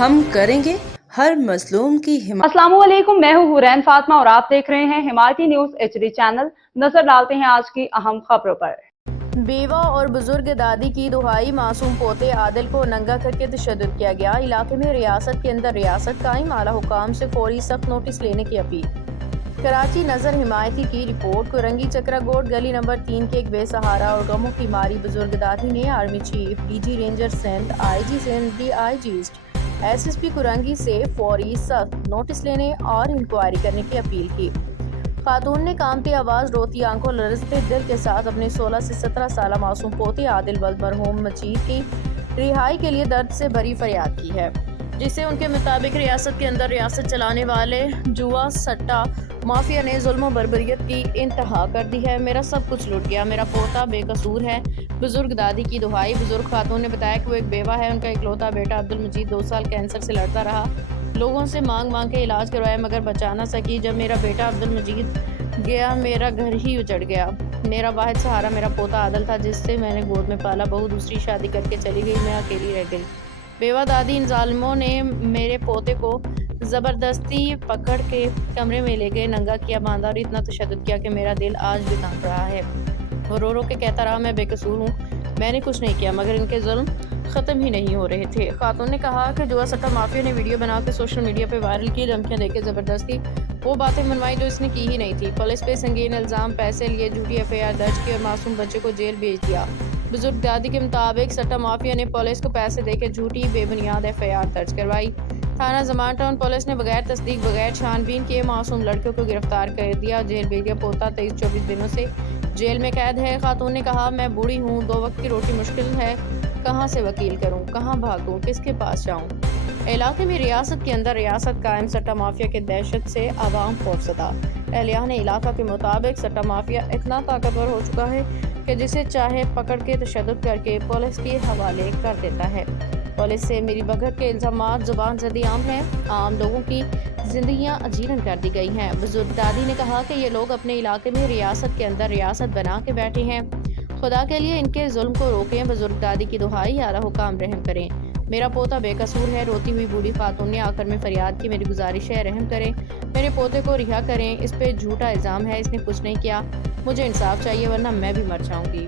ہم کریں گے ہر مظلوم کی حمایت۔ السلام علیکم، میں ہوں حورین فاطمہ اور آپ دیکھ رہے ہیں حمایتی نیوز HD چینل۔ نظر ڈالتے ہیں آج کی اہم خبروں پر۔ بیوہ اور بزرگ دادی کی دہائی، معصوم پوتے عادل کو ننگا کر کے تشدد کیا گیا۔ علاقے میں ریاست کے اندر ریاست قائم، اعلیٰ حکام سے فوری سخت نوٹس لینے کی اپیل۔ کراچی نظر حمایتی کی رپورٹ۔ کورنگی چکرا گوڈ گلی نمبر 3 کے ایک بے سہارا اور غموں کی ماری بزرگ دادی نے army chief, DG ranger Sindh, IG Sindh, DIG east, SSP Korangi سے فوری سخت نوٹس لینے اور انکوائری کرنے کی اپیل کی۔ خاتون نے کانپتی آواز، روتی آنکھوں، لرزتے دل کے ساتھ اپنے 16 سے 17 سالہ معصوم پوتے عادل ولد مرحوم مجید کی رہائی کے لیے درد سے بھری فریاد کی ہے، جسے ان کے مطابق ریاست کے اندر ریاست چلانے والے جوا سٹا مافیا نے ظلم و بربریت کی انتہا کر دی ہے۔ میرا سب کچھ لوٹ گیا، میرا پوتا بے قصور ہے۔ بزرگ دادی کی دہائی۔ بزرگ خاتون نے بتایا کہ وہ ایک بیوہ ہے، ان کا اکلوتا بیٹا عبدالمجید 2 سال کینسر سے لڑتا رہا، لوگوں سے مانگ مانگ کے علاج کروایا مگر بچا نہ سکی۔ جب میرا بیٹا عبدالمجید گیا میرا گھر ہی اجڑ گیا۔ میرا واحد سہارا میرا پوتا عادل تھا، جس سے میں نے گود میں پالا۔ بہو دوسری شادی کر کے چلی گئی، میں اکیلی رہ گئی۔ بیوہ دادی ان ظالموں نے میرے پوتے کو زبردستی پکڑ کے کمرے میں لے گئے، ننگا کیا، باندھا اور اتنا تشدد کیا کہ میرا دل آج بھی کانپ رہا ہے۔ وہ رو رو کے کہتا رہا میں بے قصور ہوں، میں نے کچھ نہیں کیا، مگر ان کے ظلم ختم ہی نہیں ہو رہے تھے۔ خاتون نے کہا کہ جوا سٹا مافیا نے ویڈیو بنا کے سوشل میڈیا پہ وائرل کی، دھمکیاں دے کے زبردستی وہ باتیں منوائی جو اس نے کی ہی نہیں تھی۔ پولیس پہ سنگین الزام، پیسے لیے، جھوٹی FIR درج کی اور معصوم بچے کو جیل بھیج دیا۔ بزرگ دادی کے مطابق سٹا مافیا نے پولیس کو پیسے دے کے جھوٹی بے بنیاد FIR درج کروائی۔ تھانہ زمان ٹاؤن پولیس نے بغیر تصدیق، بغیر چھان بین کیے معصوم لڑکیوں کو گرفتار کر دیا، جیل بھیج دیا۔ پوتا 23-24 دنوں سے جیل میں قید ہے۔ خاتون نے کہا میں بوڑھی ہوں، 2 وقت کی روٹی مشکل ہے، کہاں سے وکیل کروں، کہاں بھاگوں، کس کے پاس جاؤں۔ علاقے میں ریاست کے اندر ریاست قائم، سٹا مافیا کے دہشت سے عوام خوفزدہ۔ اہلیان علاقہ کے مطابق سٹا مافیا اتنا طاقتور ہو چکا ہے کہ جسے چاہے پکڑ کے تشدد کر کے پولیس کے حوالے کر دیتا ہے۔ پولیس سے میری بھگت کے الزامات زبان زدی عام ہیں، عام لوگوں کی زندگیاں اجیرن کر دی گئی ہیں۔ بزرگ دادی نے کہا کہ یہ لوگ اپنے علاقے میں ریاست کے اندر ریاست بنا کے بیٹھے ہیں، خدا کے لیے ان کے ظلم کو روکیں۔ بزرگ دادی کی دہائی، اعلیٰ حکام رحم کریں، میرا پوتا بے قصور ہے۔ روتی ہوئی بوڑھی خاتون نے آخر میں فریاد کی، میری گزارش ہے رحم کریں، میرے پوتے کو رہا کریں، اس پہ جھوٹا الزام ہے، اس نے کچھ نہیں کیا، مجھے انصاف چاہیے ورنہ میں بھی مر جاؤں گی۔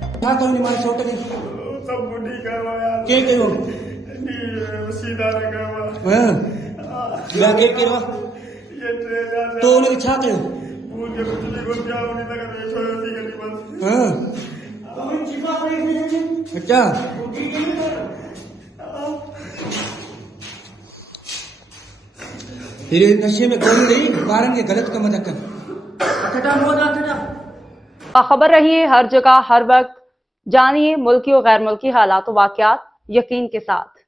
نشے میں کوئی نہیں بارن کے غلط کم کر خبر رہیے ہر جگہ ہر وقت، جانیے ملکی و غیر ملکی حالات و واقعات یقین کے ساتھ۔